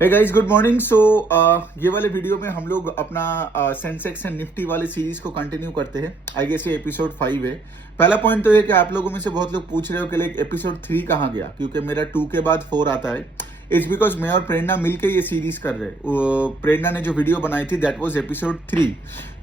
हे guys, good morning. So ये वाले video में हम लोग अपना सेंसेक्स एंड निफ्टी वाले सीरीज को कंटिन्यू करते हैं। आई गेस ये एपिसोड 5 है। पहला पॉइंट तो ये कि आप लोगों में से बहुत लोग पूछ रहे हो कि लाइक एपिसोड 3 कहाँ गया, क्योंकि मेरा 2 के बाद 4 आता है। इट्स बिकॉज मैं और प्रेरणा मिलके ये सीरीज कर रहे हैं। प्रेरणा ने जो वीडियो बनाई थी दैट वाज एपिसोड 3।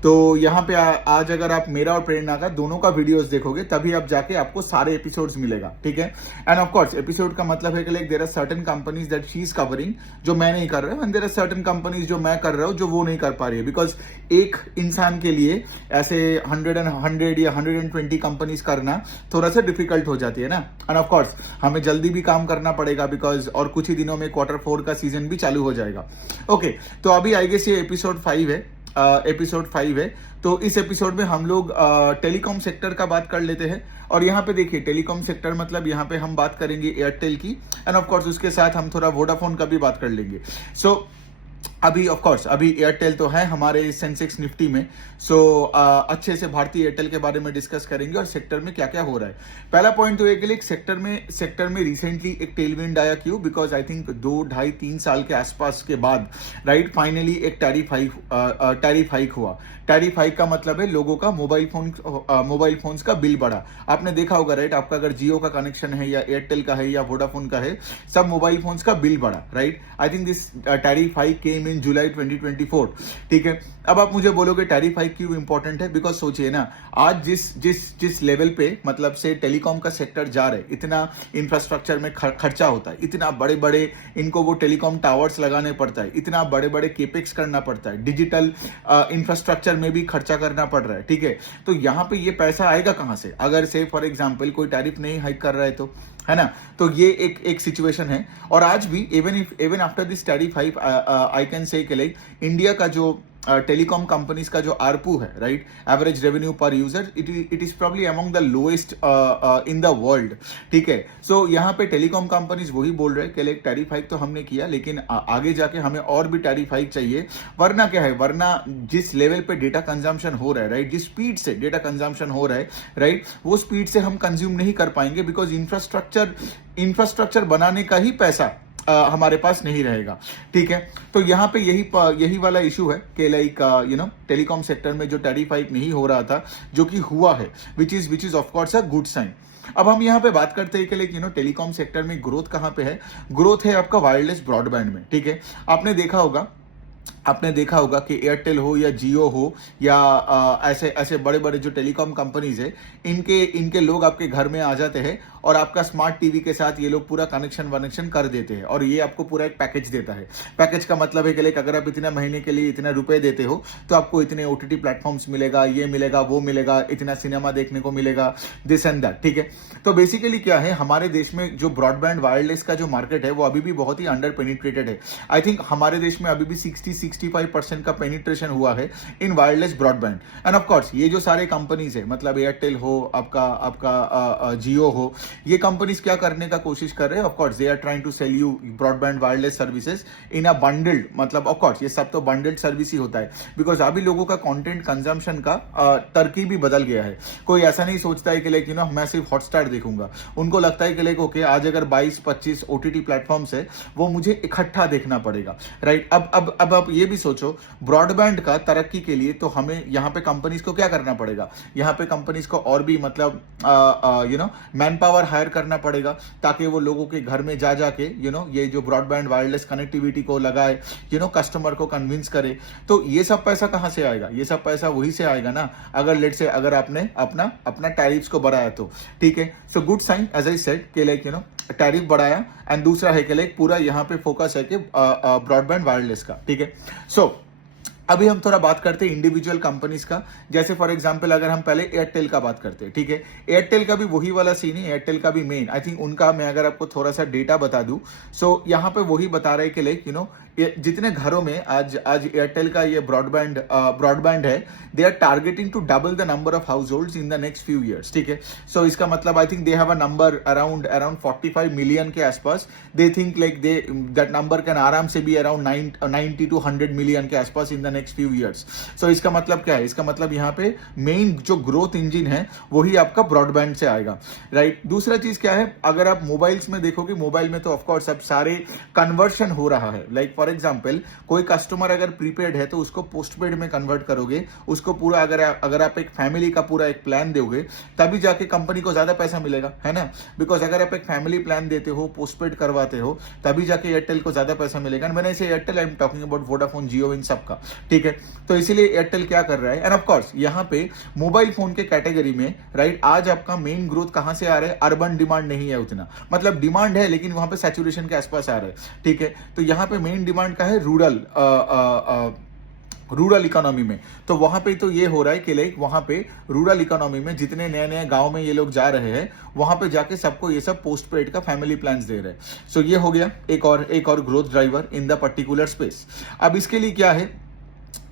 तो यहाँ पे आज अगर आप मेरा और प्रेरणा का दोनों का वीडियोस देखोगे तभी आप जाके आपको सारे एपिसोड्स मिलेगा, ठीक है। एंड ऑफ कोर्स एपिसोड का मतलब है कि like there are certain companies that she is covering जो मैं नहीं कर रहा हूँ, and there are certain companies जो मैं कर रहा हूँ जो वो नहीं कर पा रही है। बिकॉज एक इंसान के लिए ऐसे 100 या 120 कंपनीज करना थोड़ा सा डिफिकल्ट हो जाती है ना। एंड ऑफ कोर्स हमें जल्दी भी काम करना पड़ेगा बिकॉज और कुछ ही दिनों में Q4 का सीजन भी चालू हो जाएगा। ओके, तो अभी आई गेस ये एपिसोड 5 है। तो इस एपिसोड में हम लोग टेलीकॉम सेक्टर का बात कर लेते हैं। और यहाँ पे देखिए टेलीकॉम सेक्टर मतलब यहाँ पे हम बात करेंगे एयरटेल की, एंड ऑफ कोर्स उसके साथ हम थोड़ा वोडाफोन का भी बात कर लेंगे। सो अभी ऑफ कोर्स अभी एयरटेल तो है हमारे सेंसेक्स निफ्टी में। सो अच्छे से भारतीय एयरटेल के बारे में डिस्कस करेंगे और सेक्टर में क्या क्या हो रहा है। पहला पॉइंट तो एक लिए सेक्टर में रिसेंटली एक टेलविंड आया। क्यों? बिकॉज आई थिंक 2, 2.5, 3 साल के आसपास के बाद राइट फाइनली एक टैरिफ हाइक हुआ। टैरिफ हाइक का मतलब है लोगों का मोबाइल फोन्स का बिल बढ़ा। आपने देखा होगा राइट, आपका अगर जियो का कनेक्शन है या एयरटेल का है या वोडाफोन का है, सब मोबाइल फोन्स का बिल बढ़ा right. I think this tariff hike came in July 2024, ठीक है। अब आप मुझे बोलोगे टैरिफ हाइक क्यों इंपॉर्टेंट है? बिकॉज सोचिए ना, आज जिस लेवल पे मतलब से टेलीकॉम का सेक्टर जा रहा है, इतना इंफ्रास्ट्रक्चर में खर्चा होता है, इतना बड़े बड़े इनको वो टेलीकॉम टावर्स लगाने पड़ता है, इतना बड़े बड़े केपेक्स करना पड़ता है, डिजिटल इंफ्रास्ट्रक्चर में भी खर्चा करना पड़ रहा है, ठीक है। तो यहाँ पे ये पैसा आएगा कहां से अगर से फॉर एग्जाम्पल कोई टैरिफ नहीं हाइक कर रहा है तो, है ना। तो ये एक सिचुएशन है। और आज भी even after this tariff hike I can say like India का जो टेलीकॉम कंपनीज का जो आरपू है राइट, एवरेज रेवेन्यू पर user, it is probably among the lowest in the world, ठीक है। सो यहाँ पे टेलीकॉम कंपनीज वही बोल रहे हैं कि लाइक टैरिफ हाइक तो हमने किया लेकिन आगे जाके हमें और भी टैरिफ हाइक चाहिए। वरना क्या है, वरना जिस लेवल पे डेटा कंजम्पशन हो रहा है राइट, जिस स्पीड से डेटा कंजम्पशन हो रहा है राइट, वो स्पीड से हम कंज्यूम नहीं कर पाएंगे बिकॉज इंफ्रास्ट्रक्चर बनाने का ही पैसा हमारे पास नहीं रहेगा, ठीक है। तो यहाँ पे यही वाला इशू है कि लाइक टेलीकॉम सेक्टर में जो टैरिफ हाइक नहीं हो रहा था जो कि हुआ है, which is of course a good sign. अब हम यहाँ पे बात करते हैं कि लाइक टेलीकॉम सेक्टर में ग्रोथ कहाँ पे है। ग्रोथ है आपका वायरलेस ब्रॉडबैंड में, ठीक है। आपने देखा होगा कि एयरटेल हो या जियो हो या ऐसे बड़े बड़े जो टेलीकॉम कंपनीज है, इनके लोग आपके घर में आ जाते हैं और आपका स्मार्ट टीवी के साथ ये लोग पूरा कनेक्शन कर देते हैं और ये आपको पूरा एक पैकेज देता है। पैकेज का मतलब है कि लाइक अगर आप इतना महीने के लिए इतना रुपए देते हो तो आपको इतने ओटीटी प्लेटफॉर्म्स मिलेगा, ये मिलेगा, वो मिलेगा, इतना सिनेमा देखने को मिलेगा, दिस एंड दैट, ठीक है। तो बेसिकली क्या है, हमारे देश में जो ब्रॉडबैंड वायरलेस का जो मार्केट है वो अभी भी बहुत ही अंडर पेनिट्रेटेड है। आई थिंक हमारे देश में अभी भी 60-65% का पेनिट्रेशन हुआ है इन wireless broadband. And of course ये जो सारे कंपनीज है, मतलब एयरटेल हो, आपका जियो हो, ये कंपनीज क्या करने का कोशिश कर रहे हैं, of course they are trying to sell you broadband wireless services in a bundled, मतलब ऑफ कोर्स ये सब तो बंडल्ड सर्विस ही होता है बिकॉज अभी लोगों का कंटेंट कंजम्पशन का तरकीब भी बदल गया है। कोई ऐसा नहीं सोचता है कि लाइक मैं सिर्फ हॉटस्टार देखूंगा। उनको लगता है कि लाइक ओके आज अगर 22-25 ओटीटी प्लेटफॉर्म्स है वो मुझे इकट्ठा देखना पड़ेगा राइट। अब आप ये भी सोचो, ब्रॉडबैंड का तरक्की के लिए तो हमें यहाँ पे कंपनीज को क्या करना पड़ेगा, यहाँ पे कंपनीज को और भी मतलब मैन पावर हायर करना पड़ेगा ताकि वो लोगों के घर में जाके ये जो ब्रॉडबैंड वायरलेस कनेक्टिविटी को लगाए, कस्टमर को कन्विंस करे। तो ये सब पैसा कहां से आएगा? ये सब पैसा वही से आएगा ना अगर आपने अपना टैरिफ्स को बढ़ाया तो, ठीक है। So good sign as I said कि लाइक टैरिफ बढ़ाया, एंड दूसरा है कि लाइक पूरा यहाँ पे फोकस है कि ब्रॉडबैंड वायरलेस का, ठीक है। सो अभी हम थोड़ा बात करते हैं इंडिविजुअल कंपनीज का। जैसे फॉर एग्जांपल अगर हम पहले एयरटेल का बात करते हैं, ठीक है। एयरटेल का भी वही वाला सीन है, एयरटेल का भी मेन आई थिंक उनका मैं अगर आपको थोड़ा सा डेटा बता दूं, सो यहाँ पे वही बता रहे कि लाइक जितने घरों में आज एयरटेल का ये ब्रॉडबैंड है, they are targeting to double the number of households in the next few years, ठीक है। सो इसका मतलब I think they have a number around 45 million के आसपास। They think like that number can आराम से भी अराउंड 90 to 100 मिलियन के आसपास in the next few years. So इसका मतलब क्या है? इसका मतलब यहाँ पे मेन जो ग्रोथ इंजिन है वही आपका ब्रॉडबैंड से आएगा, राइट। दूसरा चीज क्या है, अगर आप मोबाइल्स में देखोगे, मोबाइल में तो ऑफकोर्स अब सारे कन्वर्शन हो रहा है। लाइक फॉर फॉर एग्जाम्पल कोई कस्टमर अगर प्रीपेड है तो उसको पोस्टपेड में कन्वर्ट करोगे, उसको पूरा अगर आप एक फैमिली का पूरा एक प्लान दोगे तभी जाके कंपनी को ज्यादा पैसा मिलेगा, है ना। बिकॉज अगर आप एक फैमिली प्लान देते हो, पोस्टपेड करवाते हो, तभी जाके एयरटेल को ज्यादा पैसा मिलेगा। मैंने इसे Airtel, I am talking about Vodafone, Jio, इन सबका, ठीक है। तो इसीलिए एयरटेल क्या कर रहा है, एंड ऑफ कोर्स यहाँ पे मोबाइल फोन के कैटेगरी में, राइट, आज आपका मेन ग्रोथ कहां से आ रहा है, अर्बन डिमांड नहीं है उतना, मतलब डिमांड है लेकिन वहां पे सैचुरेशन के आसपास आ रहा है, ठीक है। तो यहाँ पे मेन डिमांड का है रूरल इकोनॉमी में। तो वहां पे तो ये हो रहा है कि लाइक वहां पे रूरल इकोनॉमी में जितने नए नए गांव में ये लोग जा रहे हैं, वहां पे जाके सबको ये सब पोस्ट पेड का फैमिली प्लान्स दे रहे हैं। सो ये हो गया एक और growth driver in the particular space. अब इसके लिए क्या है,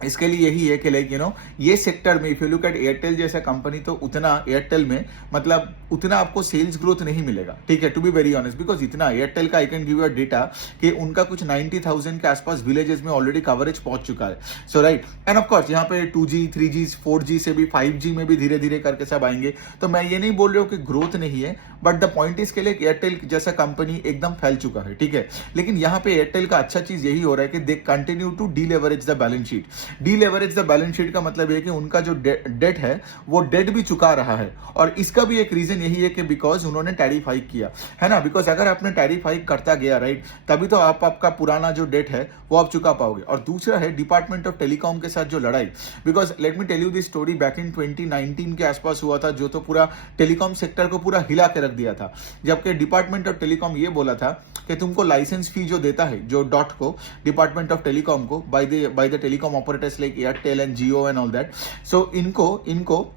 इसके लिए यही है कि लाइक ये सेक्टर में if you look at Airtel जैसा कंपनी, तो उतना एयरटेल में मतलब उतना आपको सेल्स ग्रोथ नहीं मिलेगा, ठीक है, to be very honest. Because इतना एयरटेल का I can give you data कि उनका कुछ 90,000 के आसपास विलेजेस में ऑलरेडी कवरेज पहुंच चुका है। सो राइट, एंड ऑफ कोर्स यहाँ पे 2G 3G 4G से भी 5G में भी धीरे धीरे करके सब आएंगे। तो मैं ये नहीं बोल रहा हूँ कि ग्रोथ नहीं है, बट द पॉइंट इज के लिए एयरटेल जैसा कंपनी एकदम फैल चुका है, ठीक है। लेकिन यहाँ पे एयरटेल का अच्छा चीज यही हो रहा है कि they continue to deleverage the balance sheet. Deleverage the balance sheet का मतलब है कि उनका जो डेट है वो डेट भी चुका रहा है। और इसका भी एक रीजन यही है कि बिकॉज उन्होंने टैरिफ हाइक किया है ना। बिकॉज अगर आपने टैरिफ हाइक करता गया, राइट, तभी तो आपका पुराना जो डेट है वो आप चुका पाओगे। और दूसरा है डिपार्टमेंट ऑफ टेलीकॉम के साथ जो लड़ाई, because let me tell you this story, back in 2019 के आसपास हुआ था, जो तो पूरा टेलीकॉम सेक्टर को पूरा हिला के रख दिया था। जबकि डिपार्टमेंट ऑफ टेलीकॉम ये बोला था कि तुमको लाइसेंस फी जो देता है, जो डॉट को डिपार्टमेंट ऑफ टेलीकॉम को by the telecom operators like Airtel and Jio and all that, so इनको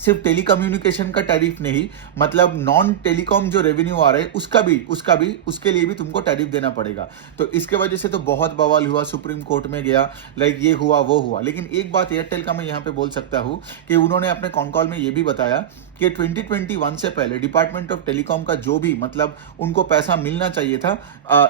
सिर्फ टेलीकम्युनिकेशन का टैरिफ नहीं, मतलब नॉन टेलीकॉम जो रेवेन्यू आ रहा है उसके लिए भी तुमको टैरिफ देना पड़ेगा। तो इसके वजह से तो बहुत बवाल हुआ, सुप्रीम कोर्ट में गया, लाइक ये हुआ वो हुआ। लेकिन एक बात एयरटेल का मैं यहाँ पे बोल सकता हूँ कि उन्होंने अपने कॉन कॉल में ये भी बताया कि 2021 से पहले डिपार्टमेंट ऑफ टेलीकॉम का जो भी मतलब उनको पैसा मिलना चाहिए था,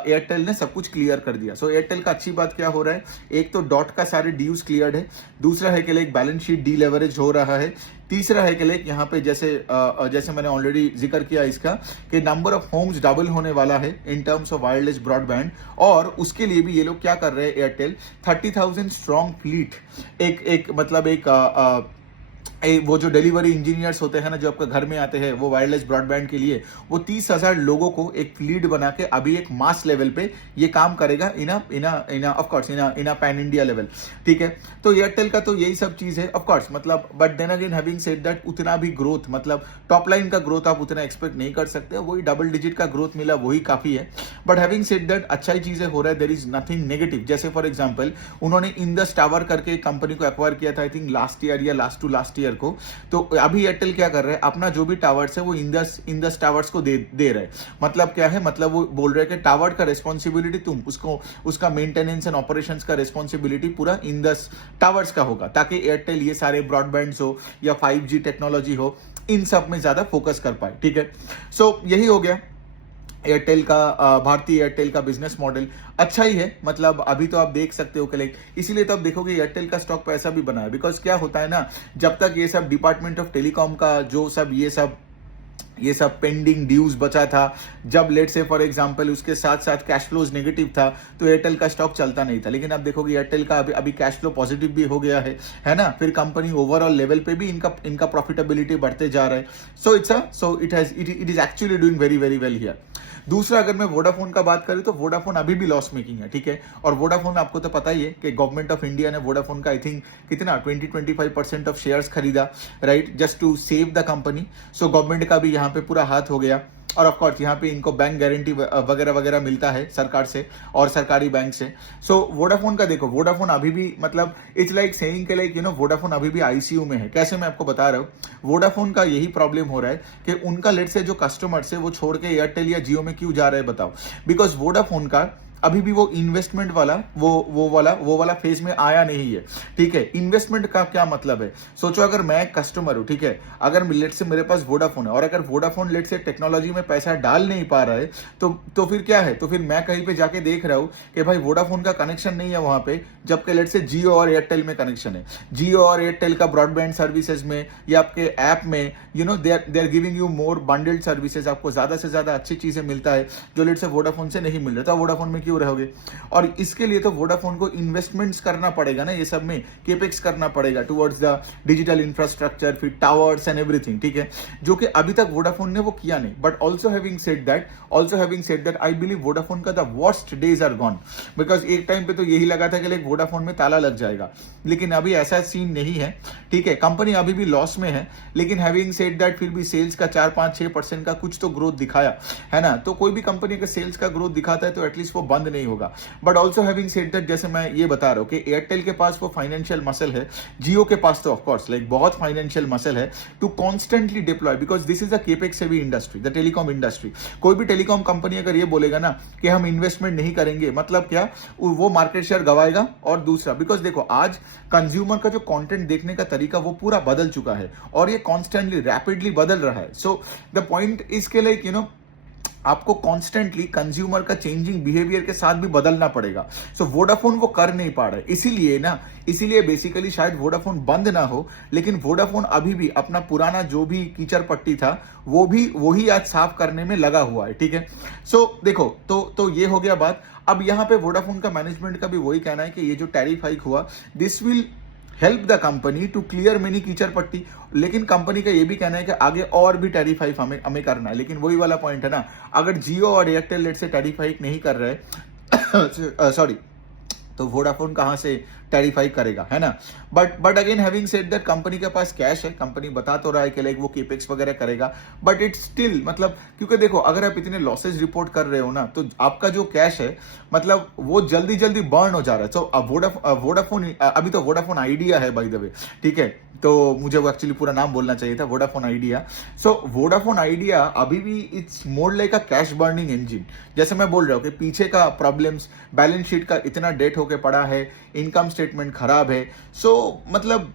एयरटेल ने सब कुछ क्लियर कर दिया। सो एयरटेल का अच्छी बात क्या हो रहा है, एक तो डॉट का सारे ड्यूज क्लियर्ड है, दूसरा है कि like balance sheet D leverage हो रहा है, तीसरा है कि लाइक यहाँ पे जैसे मैंने ऑलरेडी जिक्र किया इसका कि नंबर ऑफ होम्स डबल होने वाला है in terms of wireless broadband. और उसके लिए भी ये लोग क्या कर रहे हैं, एयरटेल 30,000 स्ट्रॉन्ग फ्लीट, वो जो डिलीवरी इंजीनियर्स होते हैं ना, जो आपके घर में आते हैं वो वायरलेस ब्रॉडबैंड के लिए, वो 30,000 लोगों को एक फ्लीट बना के अभी एक मास लेवल पे ये काम करेगा इन पैन इंडिया लेवल, ठीक है। तो एयरटेल का तो यही सब चीज है ऑफ कोर्स, मतलब but then again having said that उतना भी ग्रोथ, मतलब टॉप लाइन का ग्रोथ आप उतना एक्सपेक्ट नहीं कर सकते, वही डबल डिजिट का ग्रोथ मिला वही काफी है। बट हैविंग सेड दैट अच्छा ही चीजें हो रहा है, देयर इज नथिंग नेगेटिव। जैसे फॉर एग्जांपल उन्होंने इंडस टावर करके कंपनी को एक्वायर किया था, आई थिंक लास्ट ईयर या लास्ट टू लास्ट ईयर को। तो अभी एयरटेल क्या कर रहे हैं, अपना जो भी टावर्स है वो इंडस टावर्स को दे रहे हैं। मतलब क्या है, मतलब वो बोल रहे हैं कि टावर का रिस्पॉन्सिबिलिटी तुम उसका मेंटेनेंस एंड ऑपरेशंस का रिस्पॉन्सिबिलिटी पूरा इंडस टावर्स का होगा, ताकि एयरटेल ये सारे ब्रॉडबैंड्स हो या 5G टेक्नोलॉजी हो, इन सब में ज्यादा फोकस कर पाए, ठीक है। सो यही हो गया एयरटेल का, भारतीय एयरटेल का बिजनेस मॉडल अच्छा ही है। मतलब अभी तो आप देख सकते हो कि लाइक इसीलिए तो आप देखोगे एयरटेल का स्टॉक पैसा भी बना है। बिकॉज क्या होता है ना, जब तक ये सब डिपार्टमेंट ऑफ टेलीकॉम का जो सब ये सब पेंडिंग ड्यूज बचा था, जब लेट से फॉर एग्जांपल उसके साथ साथ कैश फ्लोज नेगेटिव था, तो एयरटेल का स्टॉक चलता नहीं था। लेकिन आप देखोगे एयरटेल का अभी कैश फ्लो पॉजिटिव भी हो गया है ना। फिर कंपनी ओवरऑल लेवल पे भी इनका प्रॉफिटेबिलिटी बढ़ते जा रहा है। So it is actually doing very very well here. दूसरा, अगर मैं वोडाफोन का बात करूं तो वोडाफोन अभी भी लॉस मेकिंग है, ठीक है। और वोडाफोन आपको तो पता ही है कि गवर्नमेंट ऑफ इंडिया ने वोडाफोन का आई थिंक कितना 20-25% ऑफ शेयर्स खरीदा, right, just to save the company. So government का भी यहाँ पे पूरा हाथ हो गया। और ऑफ कोर्स यहाँ पे इनको बैंक गारंटी वगैरह वगैरह मिलता है सरकार से और सरकारी बैंक से। सो वोडाफोन का देखो, वोडाफोन अभी भी मतलब इट्स लाइक सेइंग के लाइक वोडाफोन अभी भी आईसीयू में है। कैसे, मैं आपको बता रहा हूँ, वोडाफोन का यही प्रॉब्लम हो रहा है कि उनका लेट से जो कस्टमर्स है वो छोड़ के एयरटेल या जियो में क्यों जा रहे हैं बताओ। बिकॉज वोडाफोन का अभी भी वो इन्वेस्टमेंट वाला वो वाला फेज में आया नहीं है, ठीक है। इन्वेस्टमेंट का क्या मतलब है, सोचो अगर मैं कस्टमर हूं, ठीक है, अगर लेट से मेरे पास वोडाफोन है और अगर वोडाफोन लेट से टेक्नोलॉजी में पैसा डाल नहीं पा रहा है, तो फिर क्या है, तो फिर मैं कहीं पे जाके देख रहा हूं कि भाई वोडाफोन का कनेक्शन नहीं है वहां पे, जबकि लेट से जियो और एयरटेल में कनेक्शन है। जियो और एयरटेल का ब्रॉडबैंड सर्विसेज में या आपके ऐप में they are giving you more bundled services, आपको ज्यादा से ज्यादा अच्छी चीजें मिलता है जो लेट से वोडाफोन से नहीं मिल रहा था। वोडाफोन में क्यों हो रहोगे। और इसके लिए तो वोडाफोन को इन्वेस्टमेंट्स करना पड़ेगा ना, ये सब में केपेक्स करना पड़ेगा टुवर्ड्स द डिजिटल इंफ्रास्ट्रक्चर, फिर टावर्स एंड एवरीथिंग, ठीक है, जो कि अभी तक वोडाफोन ने वो किया नहीं। But also having said that I believe Vodafone का the worst days are gone, because एक टाइम पे तो यही लगा था कि लाइक वोडाफोन में ताला लग जाएगा, लेकिन अभी ऐसा सीन नहीं है, ठीक है। कंपनी अभी भी लॉस में है, लेकिन हैविंग सेड दैट फिर भी सेल्स का 4-5-6% का कुछ तो ग्रोथ दिखाया है ना। तो कोई भी कंपनी का सेल्स का ग्रोथ दिखाता है तो एटलीस्ट वो बंद नहीं होगा। But also having said that, जैसे मैं ये बता रहा हूँ कि एयरटेल के पास वो फाइनेंशियल मसल है, जियो के पास तो ऑफकोर्स लाइक बहुत फाइनेंशियल मसल है to constantly deploy, because this is a capex heavy industry, the telecom industry. कोई भी टेलीकॉम कंपनी अगर ये बोलेगा ना कि हम इन्वेस्टमेंट नहीं करेंगे, मतलब क्या, वो मार्केट शेयर गवाएगा। और दूसरा, बिकॉज देखो आज कंज्यूमर का जो कंटेंट देखने का तरीका वो पूरा बदल चुका है और ये कॉन्स्टेंटली रैपिडली बदल रहा है। सो द पॉइंट इसके लाइक आपको कॉन्स्टेंटली कंज्यूमर का चेंजिंग बिहेवियर के साथ भी बदलना पड़ेगा। सो वोडाफोन वो कर नहीं पा रहा है, इसीलिए बेसिकली शायद वोडाफोन बंद ना हो, लेकिन वोडाफोन अभी भी अपना पुराना जो भी कीचड़ पट्टी था वही आज साफ करने में लगा हुआ है, ठीक है। सो देखो, तो ये हो गया बात। अब यहाँ पे वोडाफोन का मैनेजमेंट का भी वही कहना है कि ये जो टैरिफ हाइक हुआ, this will help the company to clear many कीचड़ पट्टी। लेकिन कंपनी का ये भी कहना है कि आगे और भी टैरिफ हाइक हमें करना है। लेकिन वही वाला पॉइंट है ना, अगर जियो और एयरटेल लेट से टैरिफ हाइक नहीं कर रहे सॉरी तो वोडाफोन कहां से टैरिफ हाइक करेगा, है ना। But again having said that, company के पास कैश है, कंपनी बता तो रहा है कि लाइक वो केपेक्स वगैरह करेगा, बट इट्स स्टिल मतलब, क्योंकि देखो अगर आप इतने लॉसेज रिपोर्ट कर रहे हो ना, तो आपका जो कैश है मतलब वो जल्दी जल्दी बर्न हो जा रहा है। सो वोडाफोन अभी तो वोडाफोन आइडिया है बाय द वे, ठीक है, तो मुझे वो एक्चुअली पूरा नाम बोलना चाहिए था, वोडाफोन आइडिया। सो वोडाफोन आइडिया अभी भी it's more like a cash burning engine. जैसे मैं बोल रहा हूँ कि पीछे का प्रॉब्लम्स, बैलेंस शीट का इतना डेट होके पड़ा है, इनकम स्टेटमेंट खराब है। सो मतलब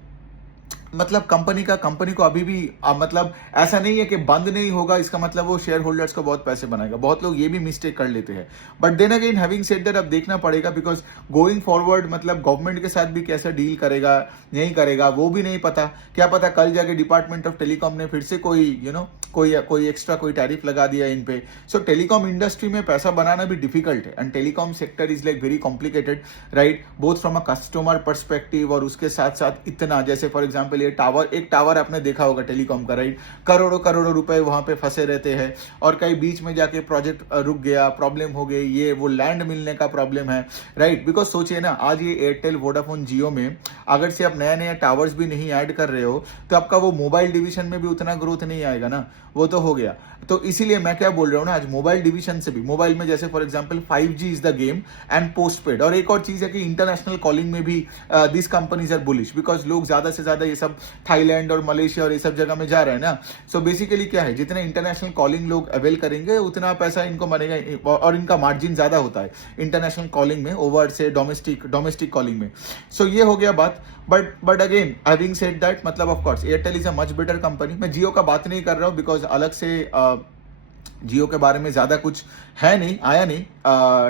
कंपनी को अभी भी मतलब ऐसा नहीं है कि बंद नहीं होगा, इसका मतलब वो शेयर होल्डर्स को बहुत पैसे बनाएगा। बहुत लोग ये भी मिस्टेक कर लेते हैं। But then again having said that, अब देखना पड़ेगा, बिकॉज गोइंग फॉरवर्ड मतलब गवर्नमेंट के साथ भी कैसा डील करेगा नहीं करेगा वो भी नहीं पता। क्या पता कल जाके डिपार्टमेंट ऑफ टेलीकॉम ने फिर से कोई एक्स्ट्रा कोई टैरिफ लगा दिया इन पे। सो टेलीकॉम इंडस्ट्री में पैसा बनाना भी डिफिकल्ट है, and telecom sector is like very complicated, right, both from a customer perspective और उसके साथ साथ इतना, जैसे फॉर एग्जाम्पल ये एक टावर आपने देखा होगा टेलीकॉम का, राइट, करोड़ों रुपए वहां पे फंसे रहते हैं, और कहीं बीच में जाके प्रोजेक्ट रुक गया, प्रॉब्लम हो गई, ये वो लैंड मिलने का प्रॉब्लम है, राइट। बिकॉज सोचिए ना, आज ये एयरटेल, वोडाफोन, जियो में अगर से आप नया टावर्स भी नहीं ऐड कर रहे हो तो आपका वो मोबाइल डिवीजन में भी उतना ग्रोथ नहीं आएगा ना, वो तो हो गया। तो इसीलिए मैं क्या बोल रहा हूँ ना, आज मोबाइल डिवीजन से भी, मोबाइल में जैसे for example 5G is the game and postpaid. और एक और चीज है कि इंटरनेशनल कॉलिंग में भी this companies are bullish, because लोग ज्यादा से ज्यादा ये सब थाईलैंड और मलेशिया और ये सब जगह में जा रहे हैं ना। सो बेसिकली क्या है, जितने इंटरनेशनल कॉलिंग लोग अवेल करेंगे उतना पैसा इनको बनेगा, और इनका मार्जिन ज्यादा होता है इंटरनेशनल कॉलिंग में ओवर से डोमेस्टिक कॉलिंग में। सो ये हो गया बात। But again having said that, मतलब of course Airtel is a much better company. मैं जियो का बात नहीं कर रहा हूँ, बिकॉज अलग से जियो के बारे में ज्यादा कुछ है नहीं, आया नहीं,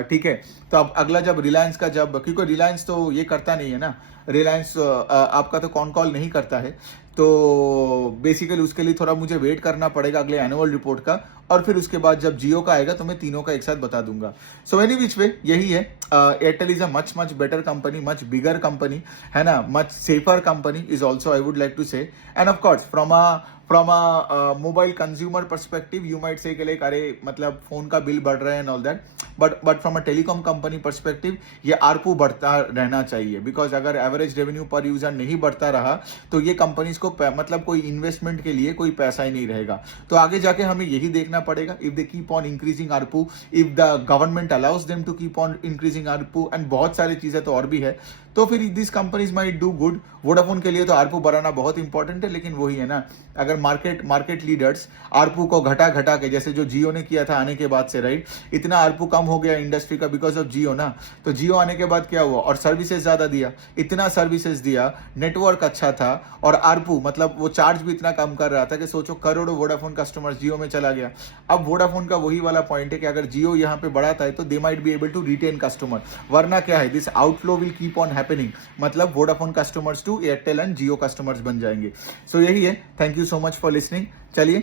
ठीक है। तो अब अगला जब रिलायंस का, क्योंकि रिलायंस तो ये करता नहीं है ना, रिलायंस आपका तो कॉन कॉल नहीं करता है, तो बेसिकली उसके लिए थोड़ा मुझे वेट करना पड़ेगा अगले एनुअल रिपोर्ट का, और फिर उसके बाद जब जियो का आएगा तो मैं तीनों का एक साथ बता दूंगा। सो एनी विच वे यही है, Airtel is a much better company, much bigger company, है ना, much safer company is also, I would like to say. And of course from a mobile consumer perspective you might say like, अरे मतलब phone का bill बढ़ रहा है and all that, but from a telecom company perspective ये ARPU बढ़ता रहना चाहिए, बिकॉज अगर एवरेज रेवेन्यू पर यूजर नहीं बढ़ता रहा तो ये कंपनीज को मतलब कोई इन्वेस्टमेंट के लिए कोई पैसा ही नहीं रहेगा। तो आगे जाके हमें यही देखना पड़ेगा, if they keep on increasing ARPU, if the government allows them to keep on increasing ARPU, and बहुत सारी चीजें तो और भी है, तो फिर this companies might do good. Vodafone के लिए तो आरपू बढ़ाना बहुत इंपॉर्टेंट है, लेकिन वही है ना, अगर मार्केट लीडर्स आरपू को घटा के, जैसे जो जियो ने किया था आने के बाद से, राइट, इतना आरपू कम हो गया इंडस्ट्री का बिकॉज ऑफ जियो ना, तो जियो आने के बाद क्या हुआ, और सर्विसेज ज्यादा दिया, इतना सर्विसेज दिया, नेटवर्क अच्छा था, और आरपू मतलब वो चार्ज भी इतना कम कर रहा था कि सोचो करोड़ों वोडाफोन कस्टमर्स जियो में चला गया। अब वोडाफोन का वही वाला पॉइंट है कि अगर जियो यहाँ पे बढ़ाता है तो they might be able to retain customer, वरना क्या है, this outflow will keep on happening, मतलब Vodafone customers to Airtel and Jio customers बन जाएंगे। सो यही है, thank you so much for listening. चलिए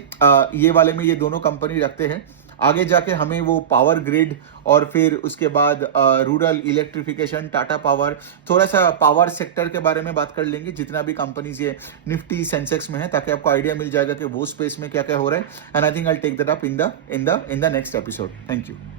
ये वाले में ये दोनों कंपनी रखते हैं। आगे जाके हमें वो पावर ग्रिड और फिर उसके बाद रूरल इलेक्ट्रिफिकेशन, टाटा पावर, थोड़ा सा पावर सेक्टर के बारे में बात कर लेंगे जितना भी कंपनीज ये निफ्टी सेंसेक्स में है, ताकि आपको आइडिया मिल जाएगा कि वो स्पेस में क्या क्या हो रहा है। And I think I take that up in the next episode. Thank you.